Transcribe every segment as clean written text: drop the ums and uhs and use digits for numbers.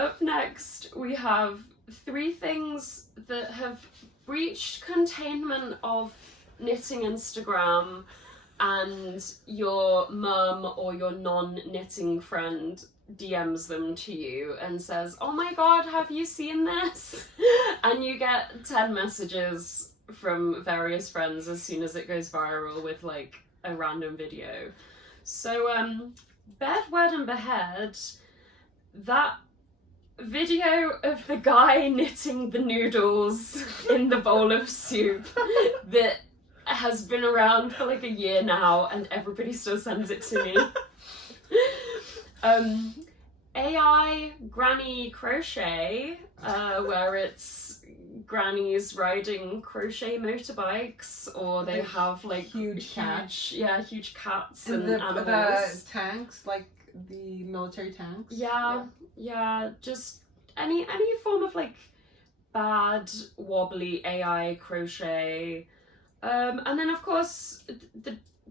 Up next, we have 3 things that have breached containment of knitting Instagram, and your mum or your non-knitting friend DMs them to you and says, "Oh my god, have you seen this?" And you get 10 messages from various friends as soon as it goes viral with like a random video. So Bed, Wed and Behead, that video of the guy knitting the noodles in the bowl of soup that has been around for like a year now and everybody still sends it to me. AI granny crochet, where it's grannies riding crochet motorbikes, or they have like huge cats. Huge cats and and animals. The tanks, like the military tanks. Yeah, just any form of like bad wobbly AI crochet. And then of course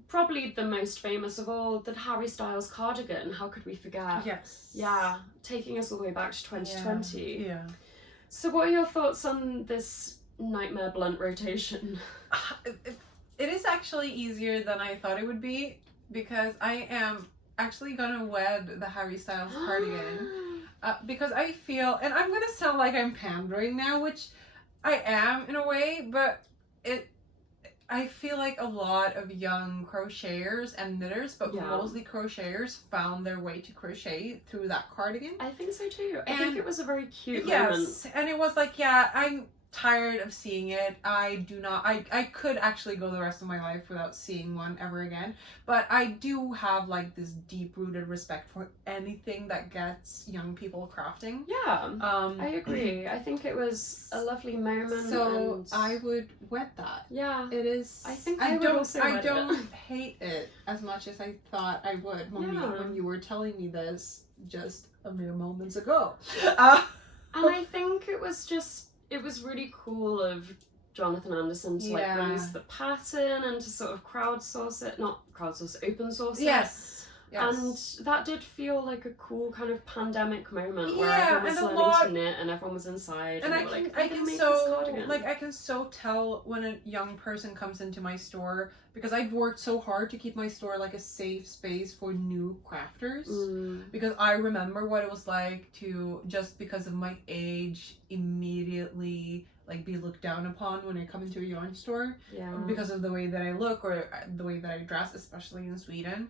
probably the most famous of all, the Harry Styles cardigan. How could we forget? Yes. Yeah, taking us all the way back to 2020. Yeah. So what are your thoughts on this nightmare blunt rotation? It is actually easier than I thought it would be, because I am actually gonna wed the Harry Styles cardigan. Because I feel, and I'm gonna sound like I'm pandering now, which I am in a way, but I feel like a lot of young crocheters and knitters, but mostly crocheters, found their way to crochet through that cardigan. I think so too. I think it was a very cute moment. Yes, and it was like, yeah, I'm tired of seeing it. I could actually go the rest of my life without seeing one ever again, but I do have like this deep-rooted respect for anything that gets young people crafting. I agree. I think it was a lovely moment, so I would wed that. It is. I think I don't hate it as much as I thought I would when you were telling me this just a mere moments ago. And I think it was really cool of Jonathan Anderson to like release the pattern and to sort of open source it. Yes. And that did feel like a cool kind of pandemic moment where everyone was learning to knit and everyone was inside. And I can so tell when a young person comes into my store, because I've worked so hard to keep my store like a safe space for new crafters. Because I remember what it was like to, just because of my age, immediately like be looked down upon when I come into a yarn store because of the way that I look or the way that I dress, especially in Sweden.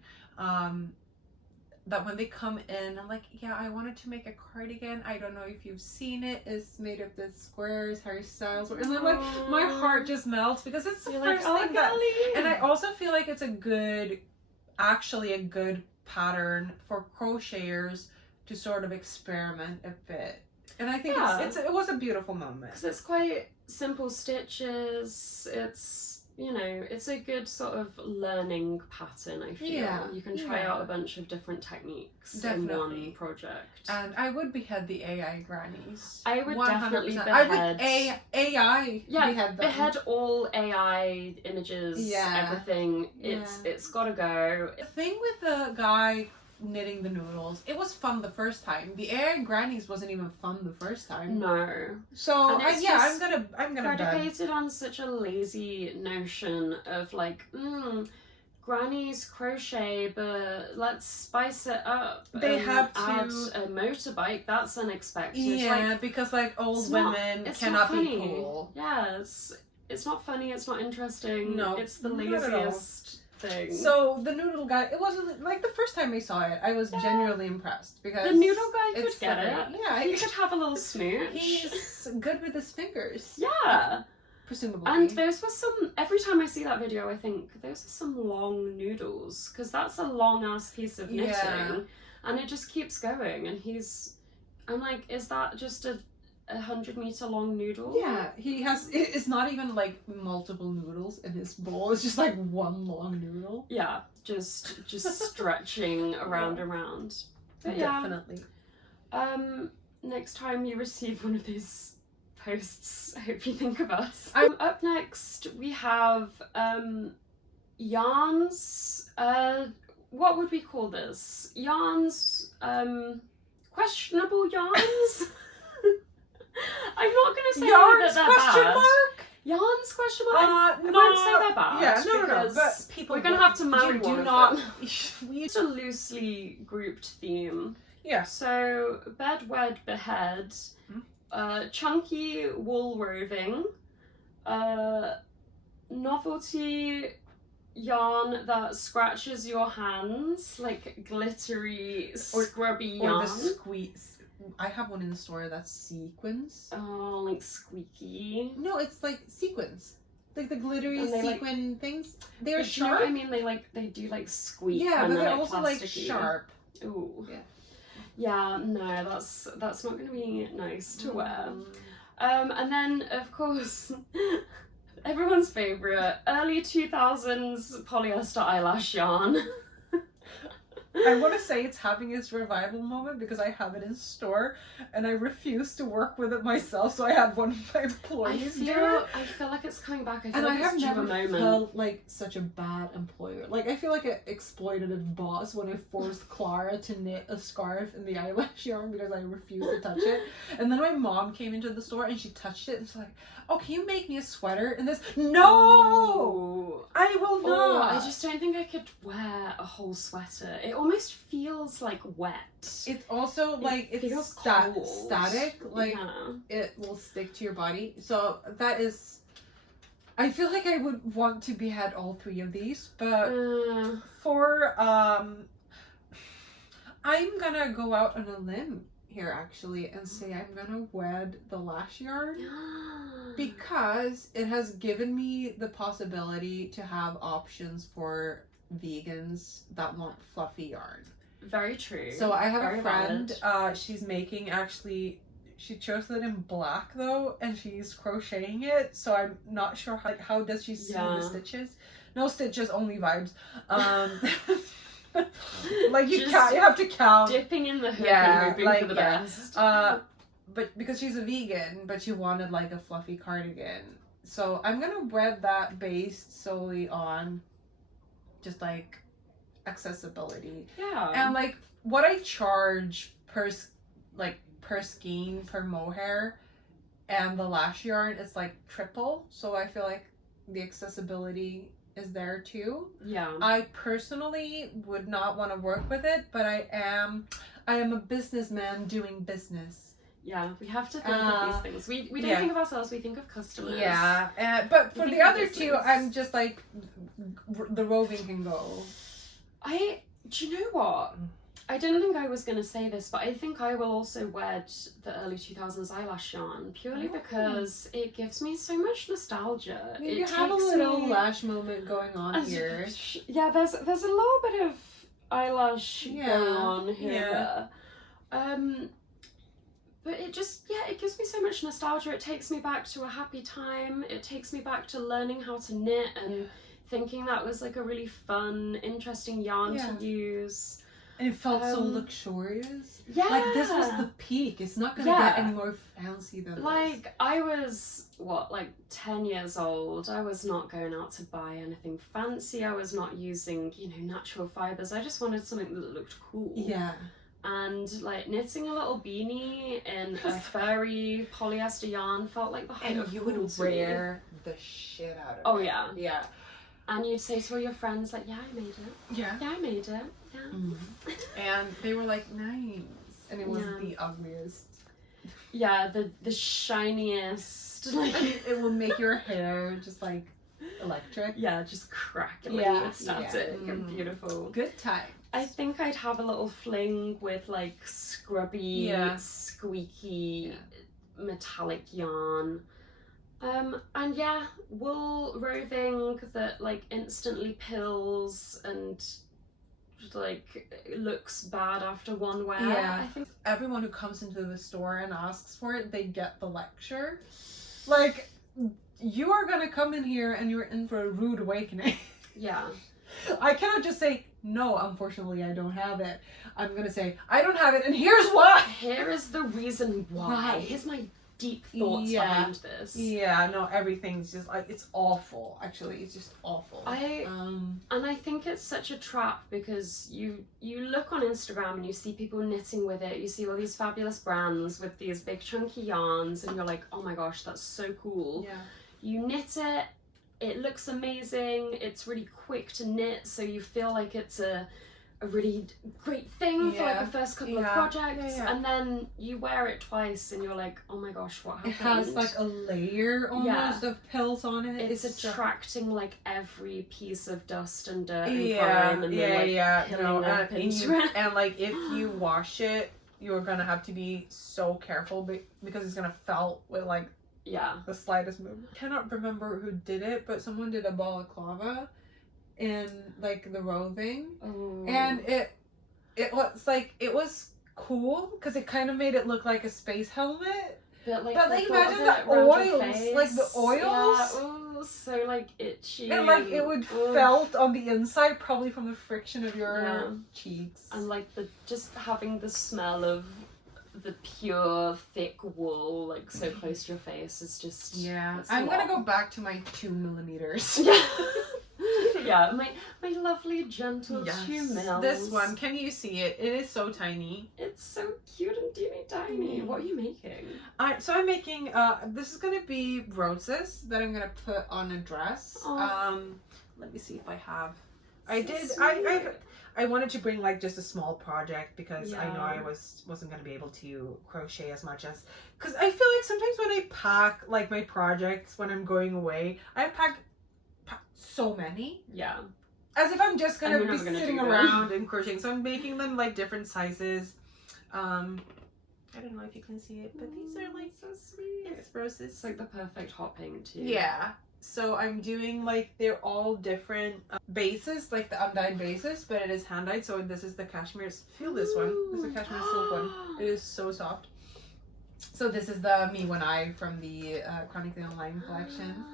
That when they come in, I'm like, yeah, I wanted to make a cardigan. I don't know if you've seen it. It's made of this squares, Harry Styles. And then like my heart just melts, because it's the first thing that, and I also feel like it's a good pattern for crocheters to sort of experiment a bit. And I think it was a beautiful moment. Because it's quite simple stitches. It's a good sort of learning pattern, I feel. You can try out a bunch of different techniques in one project. And I would behead the AI grannies. I would 100%. Definitely behead. I would AI behead them. Behead all AI images, everything. It's gotta go. The thing with the guy knitting the noodles, it was fun the first time. The AI grannies wasn't even fun the first time. No. So I'm gonna predicated on such a lazy notion of like, grannies crochet, but let's spice it up. They have to add a motorbike. That's unexpected. Yeah, because like old women cannot be cool. Yes, it's not funny. It's not interesting. No, it's the laziest thing. So the noodle guy, it wasn't like the first time I saw it, I was genuinely impressed, because the noodle guy could get it. Yeah, he could have a little smooch. He's good with his fingers. Yeah. Presumably. And those were every time I see that video, I think those are some long noodles, because that's a long ass piece of knitting, and it just keeps going. And I'm like, is that just a 100-meter long noodle? Yeah, he has. It's not even like multiple noodles in his bowl. It's just like one long noodle. Yeah, just stretching around. But definitely. Next time you receive one of these posts, I hope you think of us. Up next we have yarns. What would we call this? Yarns. questionable yarns. I'm not gonna say Yarns that they're question bad. mark? Yarns question mark? I No. won't say they're bad. Yeah, no. because But people, we're gonna have to marry you one do of not. them. It's a loosely grouped theme. Yeah. So bed, wed, behead, chunky wool roving, novelty yarn that scratches your hands, like glittery, scrubby yarn. Or the squeeze. I have one in the store that's sequins. Oh, like squeaky. No, it's like sequins. Like the glittery And they, sequin things. They're But you know sharp. what I mean? They do like squeak. Yeah, and but they're like also like plasticky. sharp. Ooh. Yeah. Yeah, no, that's not gonna be nice to wear. And then of course everyone's favourite, early 2000s polyester eyelash yarn. I want to say it's having its revival moment because I have it in store and I refuse to work with it myself, so I have one of my employees do it. I feel like it's coming back. I feel And like I have it's due a never moment. felt like such a bad employer. Like, I feel like an exploitative boss when I forced Clara to knit a scarf in the eyelash yarn because I refused to touch it. And then my mom came into the store and she touched it and she's like, oh, can you make me a sweater in this? No! I will not! I just don't think I could wear a whole sweater. It almost feels like wet. It's also like, It it's feels cold. static. Like, Yeah. it will stick to your body. So that is, I feel like I would want to behead all three of these, but for I'm gonna go out on a limb here actually and say I'm gonna wed the lash yarn because it has given me the possibility to have options for vegans that want fluffy yarn. Very true. So I have Very a friend, valid. she's making actually, she chose it in black though, and she's crocheting it, so I'm not sure how does she see the stitches? No stitches, only vibes. Like you have to count. Dipping in the hook Yeah, and hoping like, for the yeah. best. But because she's a vegan, but she wanted like a fluffy cardigan. So I'm gonna wed that based solely on just like accessibility. Yeah. And like what I charge per skein per mohair and the lash yarn is like triple. So I feel like the accessibility is there too. Yeah. I personally would not want to work with it, but I am a businessman doing business. Yeah, we have to think of these things. We don't think of ourselves, we think of customers. Yeah, but for the other two, business. I'm just like, the roving can go. Do you know what? I didn't think I was going to say this, but I think I will also wed the early 2000s eyelash yarn purely because it gives me so much nostalgia. You have a little lash moment going on here. Yeah, there's a little bit of eyelash going on here. But it just, it gives me so much nostalgia. It takes me back to a happy time. It takes me back to learning how to knit and thinking that was like a really fun, interesting yarn to use. And it felt so luxurious. Yeah. Like this was the peak. It's not going to get any more fancy than like, this. I was, 10 years old. I was not going out to buy anything fancy. I was not using, natural fibres. I just wanted something that looked cool. Yeah. And knitting a little beanie in a furry polyester yarn felt like the height of you cool would to me. wear the shit out of it. Oh yeah. Yeah. And you'd say to all your friends like, yeah, I made it. Yeah. Yeah, I made it. Yeah. Mm-hmm. And they were like, nice. And it was the ugliest. Yeah, the shiniest. It will make your hair just like electric. Yeah, just crackly static and beautiful. Good time. I think I'd have a little fling with like scrubby, squeaky, metallic yarn. And wool roving that like instantly pills and like looks bad after one wear. Yeah. I think everyone who comes into the store and asks for it, they get the lecture. Like, you are gonna come in here and you're in for a rude awakening. Yeah. I cannot just say, no, unfortunately, I don't have it. I'm gonna say, I don't have it, and here's why! Here is the reason why. Here's my deep thoughts Yeah. behind this. Yeah, no, everything's just like, it's awful. Actually, it's just awful. And I think it's such a trap because you look on Instagram and you see people knitting with it. You see all these fabulous brands with these big chunky yarns, and you're like, oh my gosh, that's so cool. Yeah. You knit it, it looks amazing, it's really quick to knit, so you feel like it's a really great thing for like the first couple of projects, and then you wear it twice and you're like, oh my gosh, what happened? It has like a layer almost of pills on it. It's attracting like every piece of dust and dirt and yeah, grime, and yeah, then, like, yeah. peeling up And like if you wash it, you're gonna have to be so careful because it's gonna felt with like the slightest movement. I cannot remember who did it, but someone did a balaclava in like the roving, and it was like, it was cool because it kind of made it look like a space helmet, but like imagine the oils, like the oils, so like itchy, and like it would felt on the inside, probably from the friction of your cheeks, and like just having the smell of the pure thick wool like so close to your face is just I'm gonna go back to my 2 millimeters. Yeah, my lovely gentle 2 mils. This one, can you see it? It is so tiny. It's so cute and teeny tiny. What are you making? So I'm making this is gonna be roses that I'm gonna put on a dress. Let me see if I have. I wanted to bring like just a small project because I know I wasn't gonna be able to crochet as much as, because I feel like sometimes when I pack like my projects when I'm going away, I pack so many. Yeah. As if I'm just gonna be sitting around and crocheting. So I'm making them like different sizes. I don't know if you can see it, but these are like so sweet. It's roses. It's like the perfect hopping too. Yeah. So I'm doing like, they're all different bases, like the undyed bases, but it is hand dyed. So this is the cashmere. Feel this one. This is the cashmere silk one. It is so soft. So this is the Me When I from the Chronically Online collection.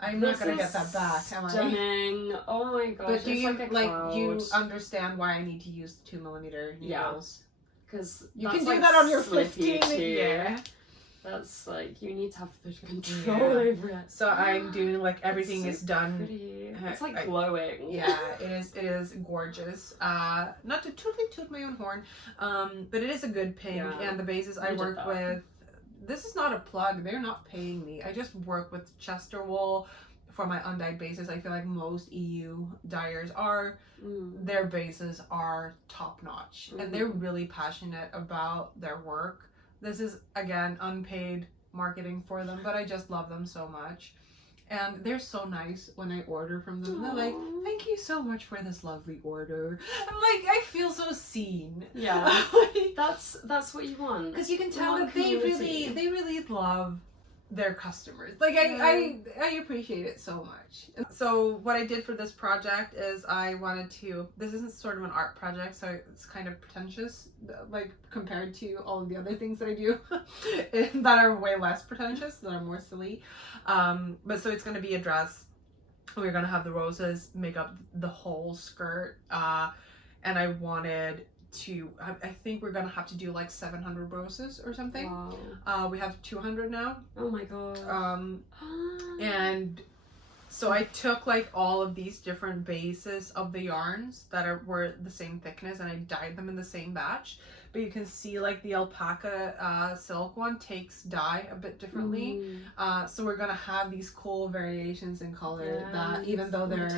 I'm not gonna get that back, am I? Stunning. Oh my gosh. But do you like do you understand why I need to use 2 millimeter needles? Because you can do that on your 15. Yeah. That's like, you need to have the control over it. So I'm doing like, everything is done. Pretty. It's like glowing. Yeah, it is gorgeous. Not to totally toot my own horn, but it is a good pink, and the bases I work with. This is not a plug. They're not paying me. I just work with Chester wool for my undyed bases. I feel like most EU dyers are. Their bases are top notch, and they're really passionate about their work. This is, again, unpaid marketing for them, but I just love them so much. And they're so nice when I order from them. They're like, thank you so much for this lovely order. I'm like, I feel so seen. Yeah. That's what you want. Because you can tell that they really love their customers. Like, I appreciate it so much. So what I did for this project is I wanted to, this isn't sort of an art project, so it's kind of pretentious, like compared to all of the other things that I do that are way less pretentious, that are more silly. But so it's going to be a dress. We're going to have the roses make up the whole skirt. And I wanted to, I think we're gonna have to do like 700 roses or something. Wow. We have 200 now. Oh my god. And so I took like all of these different bases of the yarns that were the same thickness, and I dyed them in the same batch. But you can see like the alpaca silk one takes dye a bit differently. So we're gonna have these cool variations in color that even though they're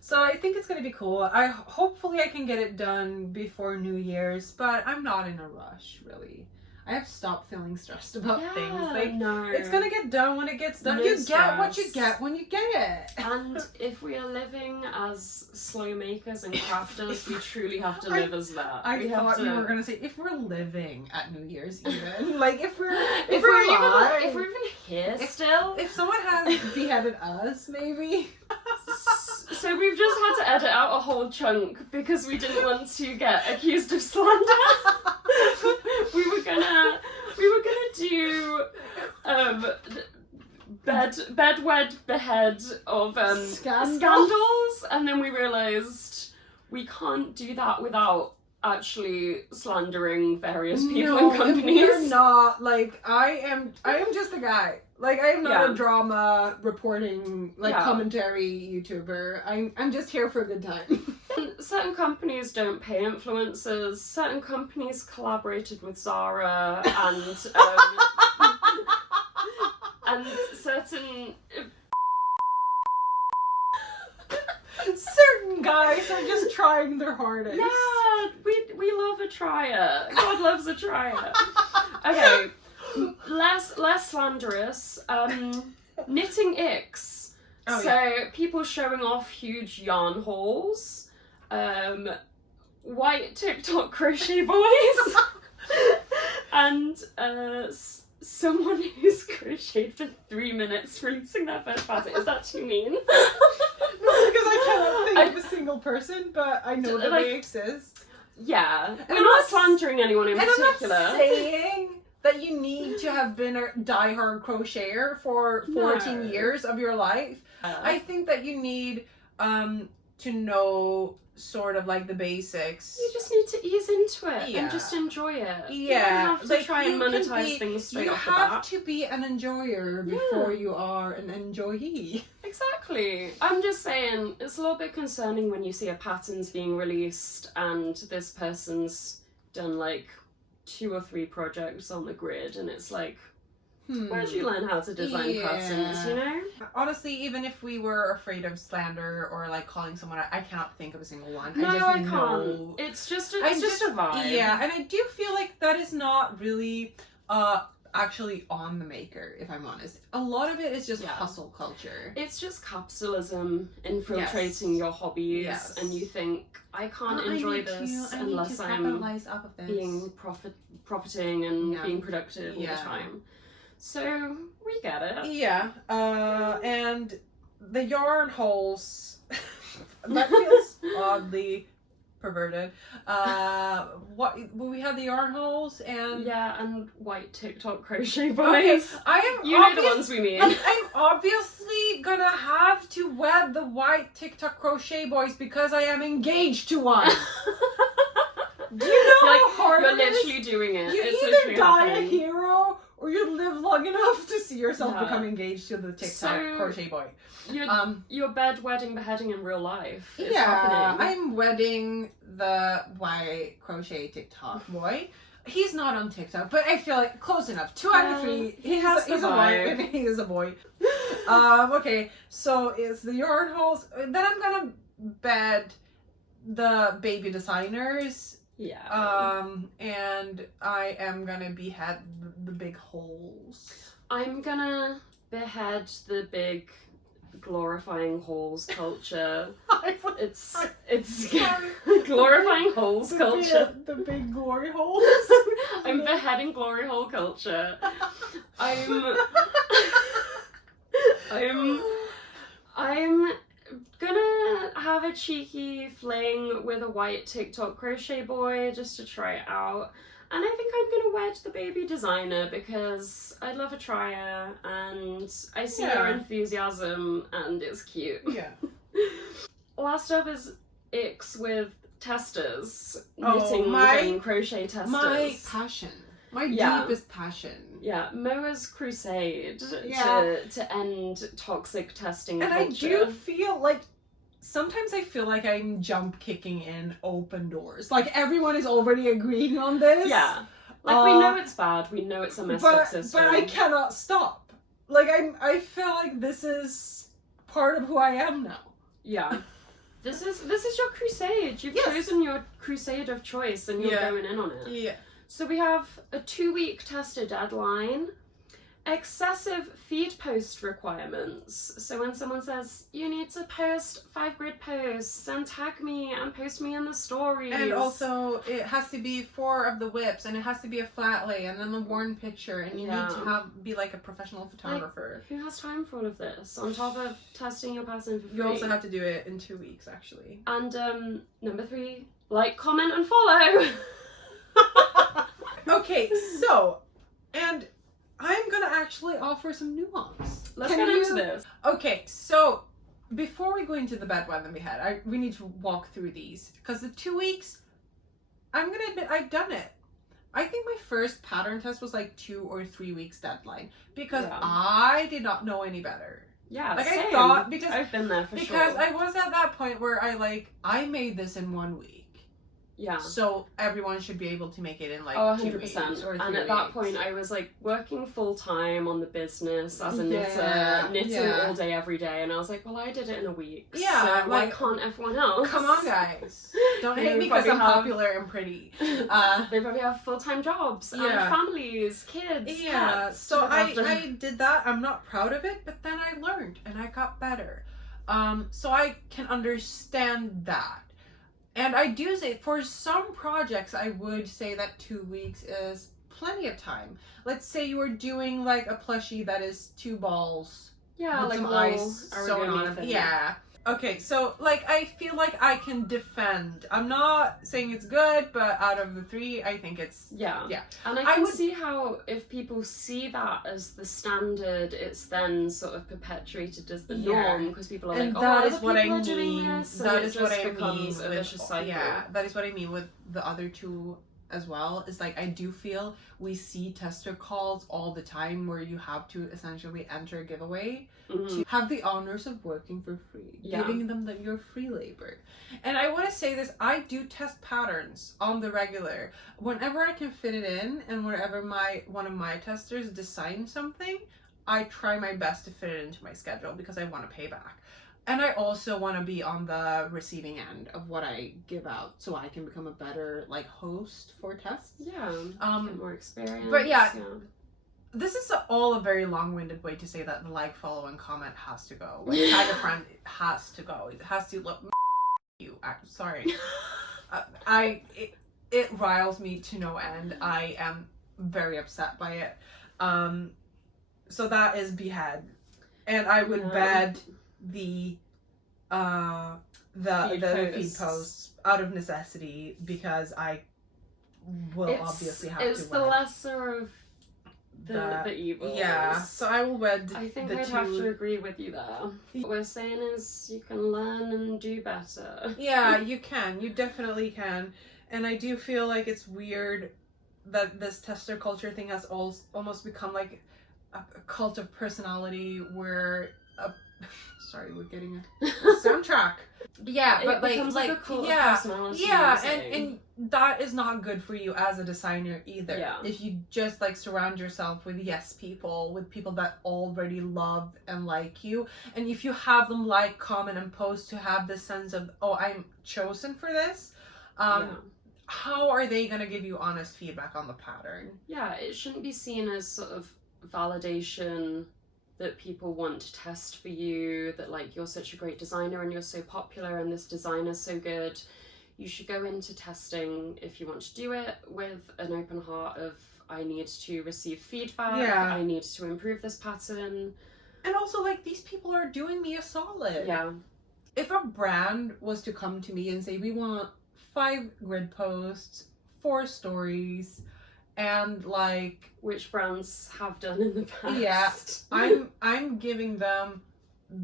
So I think it's gonna be cool. Hopefully I can get it done before New Year's, but I'm not in a rush really. I have stopped feeling stressed about things. Like, it's gonna get done when it gets done. You get what you get when you get it. And if we are living as slow makers and crafters, we truly have to live as that. I thought you were gonna say if we're living at New Year's even. Like if we're even here still. If someone has beheaded us, maybe. So we've just had to edit out a whole chunk because we didn't want to get accused of slander. we were gonna do bedwed behead of scandals, and then we realised we can't do that without actually slandering various people No, and companies. we're not. Like, I am just a guy. Like, I am not Yeah. a drama reporting, like, Yeah. commentary YouTuber. I'm just here for a good time. And certain companies don't pay influencers. Certain companies collaborated with Zara and certain Certain guys are just trying their hardest. yeah, we love a trier. God loves a trier. Okay, less slanderous. Knitting icks. Oh, So people showing off huge yarn hauls. White TikTok crochet boys. And someone who's crocheted for 3 minutes releasing their first basket. Is that too mean? No, because I cannot think of a single person, but I know that like, they exist. Yeah. And We're I'm not not slandering anyone in And particular. I'm not saying that you need to have been a diehard crocheter for 14 No. years of your life. I think that you need to know sort of like the basics. You just need to ease into it Yeah. and just enjoy it. You Yeah, don't have to like, try and you can monetize be- things straight You off the have bat. to be an enjoyer before you are an enjoyee. Exactly. I'm just saying, it's a little bit concerning when you see a pattern's being released and this person's done like 2 or 3 projects on the grid, and it's like, where did you learn how to design patterns, you know? Honestly, even if we were afraid of slander or like calling someone, I cannot think of a single one. No, I just I know. can't. It's just a vibe. Yeah, and I do feel like that is not really actually on the maker, if I'm honest. A lot of it is just Yeah. hustle culture. It's just capitalism infiltrating your hobbies, Yes. and you think, I can't I enjoy need this to unless I'm capitalize off of this. being profiting and Yeah. being productive all the Yeah. time. So we get it. Yeah, and the yarn holes, that feels oddly perverted. What we had the yarn holes and Yeah, and white TikTok crochet boys. okay, I am You know the ones we mean. I'm obviously gonna have to wed the white TikTok crochet boys because I am engaged to one. Do you know Like, how hard you're it is? literally doing it. You It's either literally die happening. a hero or you live long enough to see yourself Yeah. become engaged to the TikTok So, crochet boy. You're bed wedding beheading in real life. It's Yeah, happening. I'm wedding the white crochet TikTok boy. He's not on TikTok, but I feel like close enough. 2 out of 3. he has the he's a boy vibe. and he is a boy. Okay, so it's the yarn holes. Then I'm gonna bed the baby designers. Yeah. And I am gonna behead the big holes. I'm gonna behead the big glorifying holes culture. It's glorifying holes culture. The big glory holes. I'm beheading glory hole culture. I'm gonna have a cheeky fling with a white TikTok crochet boy just to try it out. And I think I'm gonna wed the baby designer because I love a trier and I see your Yeah. enthusiasm and it's cute. Yeah. Last up is icks with testers. Oh, Knitting and crochet testers. My passion. My Yeah. deepest passion. Yeah, Moa's crusade Yeah. to end toxic testing And culture. I do feel like sometimes I feel like I'm jump kicking in open doors. Like everyone is already agreeing on this. Yeah. Like we know it's bad, we know it's a messed up system. But I cannot stop. Like I feel like this is part of who I am now. Yeah. This is your crusade. You've Yes. chosen your crusade of choice and you're Yeah. going in on it. Yeah. So we have a 2-week tester deadline, excessive feed post requirements. So when someone says, you need to post 5 grid posts and tag me and post me in the stories. And also it has to be 4 of the whips and it has to be a flat lay and then the worn picture and you need to be like a professional photographer. Who has time for all of this? On top of testing your pattern for free. You also have to do it in 2 weeks actually. And number 3, like, comment and follow. Okay, so, and I'm gonna actually offer some nuance. Let's get into this. Okay, so before we go into the bad one that we had, we need to walk through these because the 2 weeks I'm gonna admit I've done it. I think my first pattern test was like 2 or 3 weeks deadline because Yeah. I did not know any better. Yeah, Like same. I thought because I've been there for because sure. I was at that point where I made this in 1 week. Yeah. So everyone should be able to make it in like 2 weeks 100%. or 3 And at that weeks. point, I was like working full time on the business as a Yeah, knitter, knitting yeah. all day, every day. And I was like, well, I did it in a week. Yeah, So why like, can't everyone else? Come on, guys. Don't They hate me because probably I'm have- popular and pretty. They probably have full-time jobs and Yeah. families, kids, Yeah, pets. so to look after. I did that. I'm not proud of it, but then I learned and I got better. So I can understand that. And I do say, for some projects, I would say that 2 weeks is plenty of time. Let's say you were doing like a plushie that is 2 balls Yeah, with like some a little ice sewn origami on it. thing. Yeah. Okay, so like I feel like I can defend. I'm not saying it's good, but out of the 3, I think it's Yeah. Yeah. And I I can would- see how if people see that as the standard, it's then sort of perpetuated as the Yeah. norm because people are and like, that oh, is other what I people are doing mean. this, and That it is what just I mean becomes a with vicious cycle. yeah. That is what I mean with the other 2 as well. Is like I do feel we see tester calls all the time where you have to essentially enter a giveaway Mhm. to have the honors of working for free, Yeah. giving them your free labor. And I want to say this: I do test patterns on the regular whenever I can fit it in, and whenever one of my testers designs something, I try my best to fit it into my schedule because I want to pay back. And I also want to be on the receiving end of what I give out so I can become a better like host for tests. Yeah. Get more experience. but yeah. This is all a very long-winded way to say that the like, follow, and comment has to go. Like, tag a friend, it has to go. It has to look you. Sorry. It riles me to no end. I am very upset by it. So that is behead. And I would bed the feed posts out of necessity because I will obviously have it's to the wed lesser of the evils. Yeah, so I will wed I think the I'd 2. have to agree with you there. What we're saying is you can learn and do better. Yeah, you can. You definitely can. And I do feel like it's weird that this tester culture thing has almost become like a cult of personality where sorry, we're getting a soundtrack. Yeah, but it becomes like a cult of personality. Yeah, and that is not good for you as a designer either. Yeah. If you just like surround yourself with yes people, with people that already love and like you, and if you have them like, comment, and post to have this sense of, oh, I'm chosen for this, how are they gonna give you honest feedback on the pattern? Yeah, it shouldn't be seen as sort of validation that people want to test for you, that like you're such a great designer and you're so popular and this designer's so good. You should go into testing, if you want to do it, with an open heart of, I need to receive feedback, I need to improve this pattern. And also, like, these people are doing me a solid. Yeah. If a brand was to come to me and say, we want 5 grid posts, 4 stories, and like, which brands have done in the past. Yeah, I'm giving them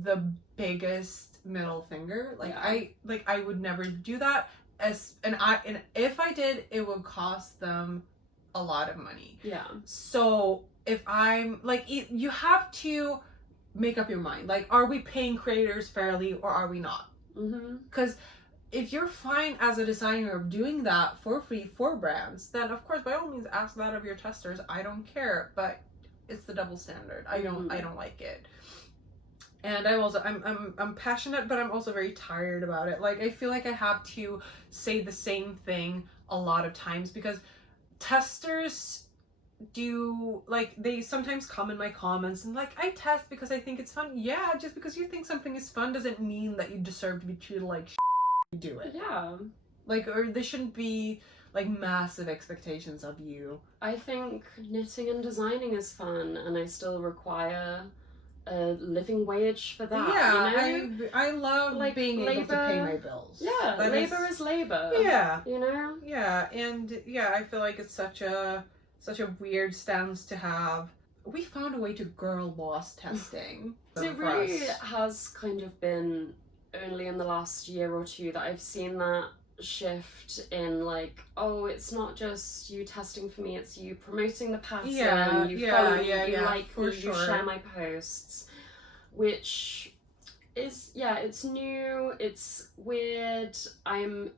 the biggest middle finger. Like, Yeah. I would never do that. And if I did, it would cost them a lot of money. Yeah. So if I'm like, you have to make up your mind. Like, are we paying creators fairly or are we not? Because if you're fine as a designer of doing that for free for brands, then of course, by all means, ask that of your testers. I don't care, but it's the double standard. I don't like it. And I'm passionate, but I'm also very tired about it. Like, I feel like I have to say the same thing a lot of times because testers do, like, they sometimes come in my comments and like, I test because I think it's fun. Yeah, just because you think something is fun doesn't mean that you deserve to be treated like you do it. Yeah. Like, or there shouldn't be like massive expectations of you. I think knitting and designing is fun, and I still require a living wage for that. Yeah, you know? I love like being able to pay labor. my bills. Yeah, That labor is labor. Yeah. You know? Yeah, and yeah, I feel like it's such a weird stance to have. We found a way to girl boss testing. It really has kind of been only in the last year or two that I've seen that shift in like, oh, it's not just you testing for me, it's you promoting the pattern, you yeah, follow me, yeah, you yeah, like for me, sure. you share my posts, which is, yeah, it's new, it's weird. I'm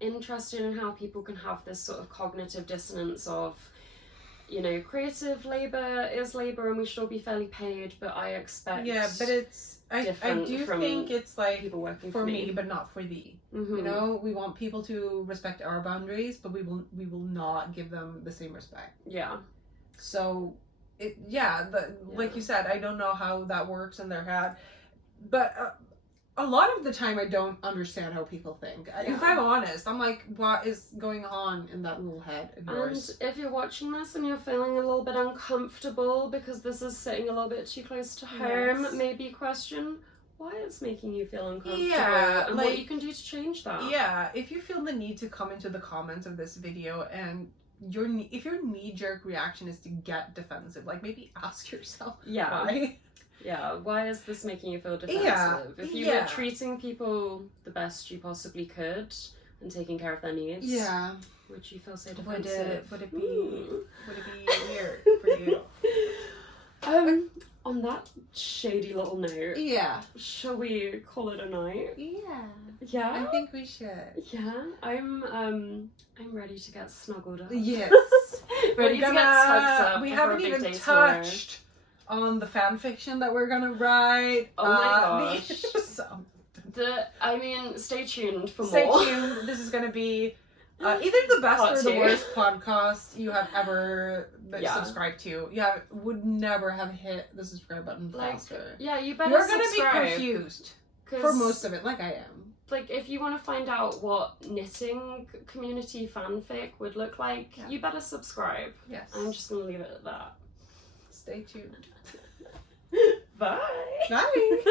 interested in how people can have this sort of cognitive dissonance of, you know, creative labor is labor and we should all be fairly paid, but I expect but it's I do think it's like people working for me but not for thee. Mm-hmm. You know, we want people to respect our boundaries, but we will not give them the same respect. Yeah. So like you said, I don't know how that works in their head, but a lot of the time I don't understand how people think. Yeah. If I'm honest, I'm like, what is going on in that little head of yours? And if you're watching this and you're feeling a little bit uncomfortable because this is sitting a little bit too close to home, maybe question why it's making you feel uncomfortable and what you can do to change that. Yeah, if you feel the need to come into the comments of this video and if your knee-jerk reaction is to get defensive, like maybe ask yourself why. Yeah, why is this making you feel defensive? If you were treating people the best you possibly could and taking care of their needs, would you feel so defensive? Would it be weird for you? On that shady little note, shall we call it a night? Yeah, I think we should. Yeah, I'm ready to get snuggled up. Yes, ready to get tucked up. We haven't even touched on the fan fiction that we're gonna write. Oh my gosh. Stay tuned for more. Stay tuned. This is gonna be either the best or the worst podcast you have ever subscribed to. Would never have hit the subscribe button faster. Yeah, you better You're subscribe. gonna be confused for most of it, like I am. Like, if you want to find out what knitting community fanfic would look like, you better subscribe. Yes. I'm just gonna leave it at that. Stay tuned. Bye. Bye.